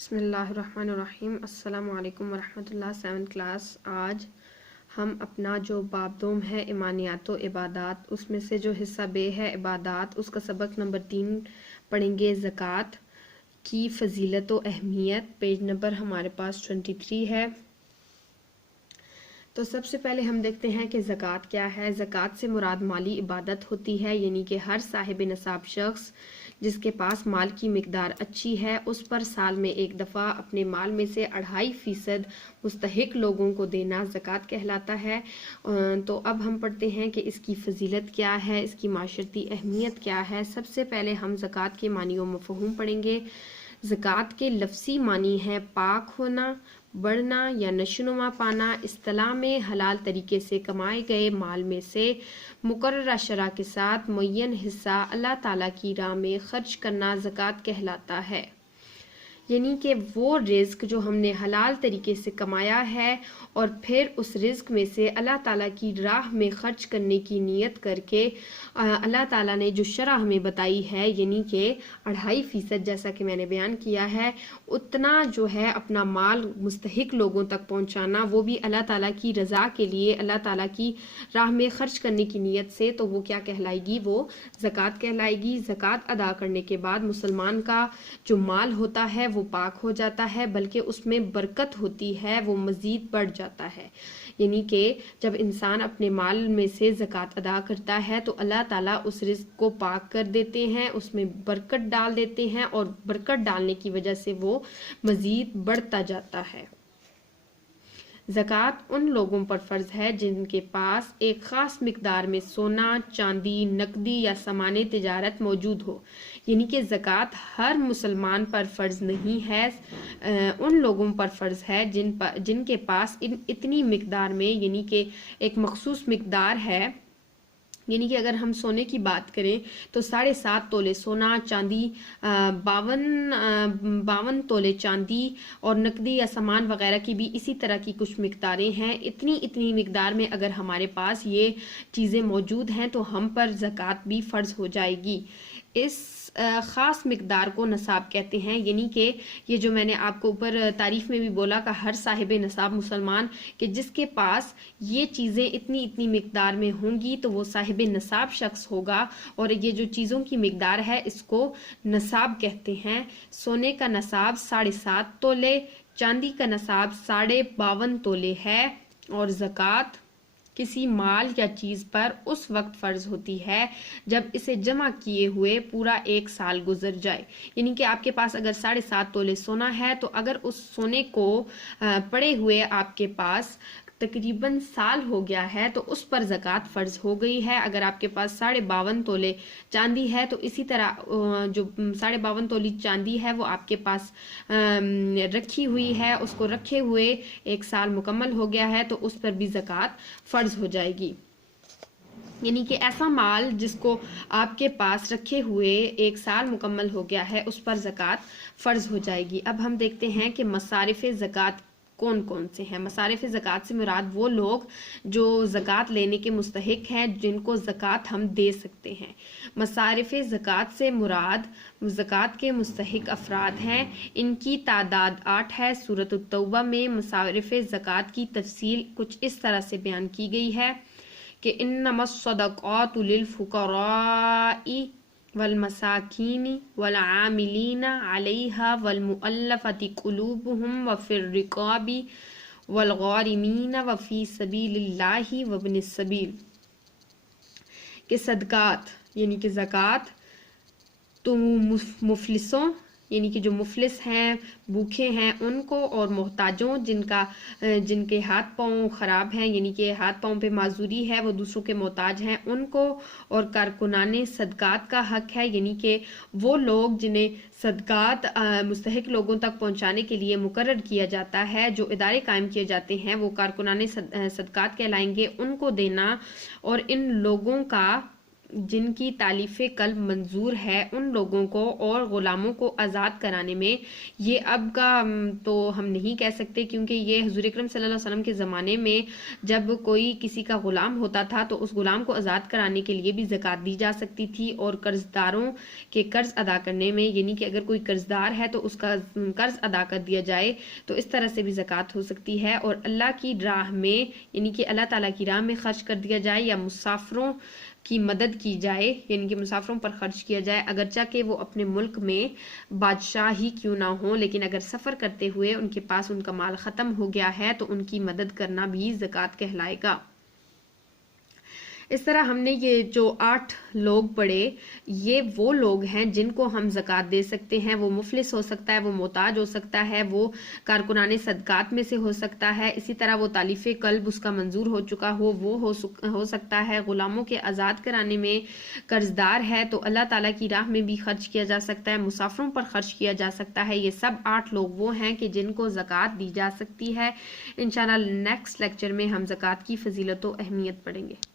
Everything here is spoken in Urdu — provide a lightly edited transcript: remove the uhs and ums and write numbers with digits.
بسم اللہ الرحمن الرحیم۔ السلام علیکم ورحمۃ اللہ۔ 7th class. آج ہم اپنا جو باب دوم ہے ایمانیات و عبادات، اس میں سے جو حصہ بے ہے عبادات، اس کا سبق نمبر 3 پڑھیں گے، زکوٰۃ کی فضیلت و اہمیت۔ پیج نمبر ہمارے پاس 23 ہے۔ تو سب سے پہلے ہم دیکھتے ہیں کہ زکوٰۃ کیا ہے۔ زکوٰۃ سے مراد مالی عبادت ہوتی ہے، یعنی کہ ہر صاحب نصاب شخص جس کے پاس مال کی مقدار اچھی ہے، اس پر سال میں ایک دفعہ اپنے مال میں سے 2.5% مستحق لوگوں کو دینا زکوٰۃ کہلاتا ہے۔ تو اب ہم پڑھتے ہیں کہ اس کی فضیلت کیا ہے، اس کی معاشرتی اہمیت کیا ہے۔ سب سے پہلے ہم زکوٰۃ کے معنی و مفہوم پڑھیں گے۔ زکوٰۃ کے لفظی معنی ہے پاک ہونا، بڑھنا یا نشوونما پانا۔ اصطلاح میں حلال طریقے سے کمائے گئے مال میں سے مقررہ شرح کے ساتھ معین حصہ اللہ تعالیٰ کی راہ میں خرچ کرنا زکوٰۃ کہلاتا ہے، یعنی کہ وہ رزق جو ہم نے حلال طریقے سے کمایا ہے اور پھر اس رزق میں سے اللہ تعالیٰ کی راہ میں خرچ کرنے کی نیت کر کے اللہ تعالیٰ نے جو شرح ہمیں بتائی ہے، یعنی کہ 2.5% جیسا کہ میں نے بیان کیا ہے، اتنا جو ہے اپنا مال مستحق لوگوں تک پہنچانا، وہ بھی اللہ تعالیٰ کی رضا کے لیے، اللہ تعالیٰ کی راہ میں خرچ کرنے کی نیت سے، تو وہ کیا کہلائے گی؟ وہ زکوٰۃ کہلائے گی۔ زکوٰۃ ادا کرنے کے بعد مسلمان کا جو مال ہوتا ہے وہ پاک ہو جاتا ہے، بلکہ اس میں برکت ہوتی ہے، وہ مزید بڑھ جاتا ہے۔ یعنی کہ جب انسان اپنے مال میں سے زکوٰۃ ادا کرتا ہے تو اللہ تعالیٰ اس رزق کو پاک کر دیتے ہیں، اس میں برکت ڈال دیتے ہیں، اور برکت ڈالنے کی وجہ سے وہ مزید بڑھتا جاتا ہے۔ زکوٰۃ ان لوگوں پر فرض ہے جن کے پاس ایک خاص مقدار میں سونا، چاندی، نقدی یا سامان تجارت موجود ہو، یعنی کہ زکوٰۃ ہر مسلمان پر فرض نہیں ہے، ان لوگوں پر فرض ہے جن کے پاس اتنی مقدار میں، یعنی کہ ایک مخصوص مقدار ہے۔ یعنی کہ اگر ہم سونے کی بات کریں تو 7.5 تولے سونا، چاندی 52 تولے چاندی، اور نقدی یا سامان وغیرہ کی بھی اسی طرح کی کچھ مقداریں ہیں۔ اتنی مقدار میں اگر ہمارے پاس یہ چیزیں موجود ہیں تو ہم پر زکوٰۃ بھی فرض ہو جائے گی۔ اس خاص مقدار کو نصاب کہتے ہیں، یعنی کہ یہ جو میں نے آپ کو اوپر تعریف میں بھی بولا کہ ہر صاحب نصاب مسلمان کہ جس کے پاس یہ چیزیں اتنی مقدار میں ہوں گی تو وہ صاحب نصاب شخص ہوگا، اور یہ جو چیزوں کی مقدار ہے اس کو نصاب کہتے ہیں۔ سونے کا نصاب 7.5 تولے، چاندی کا نصاب 52.5 تولے ہے، اور زکوٰۃ کسی مال یا چیز پر اس وقت فرض ہوتی ہے جب اسے جمع کیے ہوئے پورا 1 سال گزر جائے۔ یعنی کہ آپ کے پاس اگر 7.5 تولے سونا ہے تو اگر اس سونے کو پڑے ہوئے آپ کے پاس تقریباً سال ہو گیا ہے تو اس پر زکوٰۃ فرض ہو گئی ہے۔ اگر آپ کے پاس 52.5 تولے چاندی ہے تو اسی طرح جو 52.5 تولی چاندی ہے وہ آپ کے پاس رکھی ہوئی ہے، اس کو رکھے ہوئے 1 سال مکمل ہو گیا ہے تو اس پر بھی زکوٰۃ فرض ہو جائے گی۔ یعنی کہ ایسا مال جس کو آپ کے پاس رکھے ہوئے 1 سال مکمل ہو گیا ہے اس پر زکوٰۃ فرض ہو جائے گی۔ اب ہم دیکھتے ہیں کہ مصارف زکوٰۃ کون کون سے ہیں۔ مصارف زکوٰۃ سے مراد وہ لوگ جو زکوٰۃ لینے کے مستحق ہیں، جن کو زکوٰۃ ہم دے سکتے ہیں۔ مصارف زکوٰۃ سے مراد زکوٰۃ کے مستحق افراد ہیں، ان کی تعداد 8 ہے۔ سورۃ التوبہ میں مصارف زکوٰۃ کی تفصیل کچھ اس طرح سے بیان کی گئی ہے کہ انما الصدقات للفقراء والمساکین والعاملین علیہا والمؤلفۃ قلوبہم وفی الرقاب والغارمین وفی سبیل اللہ وابن السبیل، کہ صدقات یعنی کہ زکوٰۃ تو مفلسوں یعنی کہ جو مفلس ہیں، بھوکے ہیں، ان کو، اور محتاجوں جن کے ہاتھ پاؤں خراب ہیں، یعنی کہ ہاتھ پاؤں پہ معذوری ہے، وہ دوسروں کے محتاج ہیں، ان کو، اور کارکنان صدقات کا حق ہے، یعنی کہ وہ لوگ جنہیں صدقات مستحق لوگوں تک پہنچانے کے لیے مقرر کیا جاتا ہے، جو ادارے قائم کیے جاتے ہیں وہ کارکنان صدقات کہلائیں گے، ان کو دینا، اور ان لوگوں کا جن کی تالیف قلب منظور ہے ان لوگوں کو اور غلاموں کو آزاد کرانے میں، یہ اب کا تو ہم نہیں کہہ سکتے، کیونکہ یہ حضور اکرم صلی اللہ علیہ وسلم کے زمانے میں جب کوئی کسی کا غلام ہوتا تھا تو اس غلام کو آزاد کرانے کے لیے بھی زکوٰۃ دی جا سکتی تھی، اور قرض داروں کے قرض ادا کرنے میں، یعنی کہ اگر کوئی قرض دار ہے تو اس کا قرض ادا کر دیا جائے تو اس طرح سے بھی زکوٰۃ ہو سکتی ہے، اور اللہ کی راہ میں یعنی کہ اللہ تعالیٰ کی راہ میں خرچ کر دیا جائے، یا مسافروں کی مدد کی جائے، یعنی کہ مسافروں پر خرچ کیا جائے، اگرچہ کہ وہ اپنے ملک میں بادشاہ ہی کیوں نہ ہوں، لیکن اگر سفر کرتے ہوئے ان کے پاس ان کا مال ختم ہو گیا ہے تو ان کی مدد کرنا بھی زکوٰۃ کہلائے گا۔ اس طرح ہم نے یہ جو 8 لوگ پڑھے، یہ وہ لوگ ہیں جن کو ہم زکوٰۃ دے سکتے ہیں۔ وہ مفلس ہو سکتا ہے، وہ محتاج ہو سکتا ہے، وہ کارکنان صدقات میں سے ہو سکتا ہے، اسی طرح وہ تالیف قلب اس کا منظور ہو چکا ہو وہ ہو سکتا ہے، غلاموں کے آزاد کرانے میں قرض دار ہے تو اللہ تعالیٰ کی راہ میں بھی خرچ کیا جا سکتا ہے، مسافروں پر خرچ کیا جا سکتا ہے۔ یہ سب 8 لوگ وہ ہیں کہ جن کو زکوٰۃ دی جا سکتی ہے۔ انشاءاللہ نیکسٹ لیکچر میں ہم زکوٰۃ کی فضیلت و اہمیت پڑھیں گے۔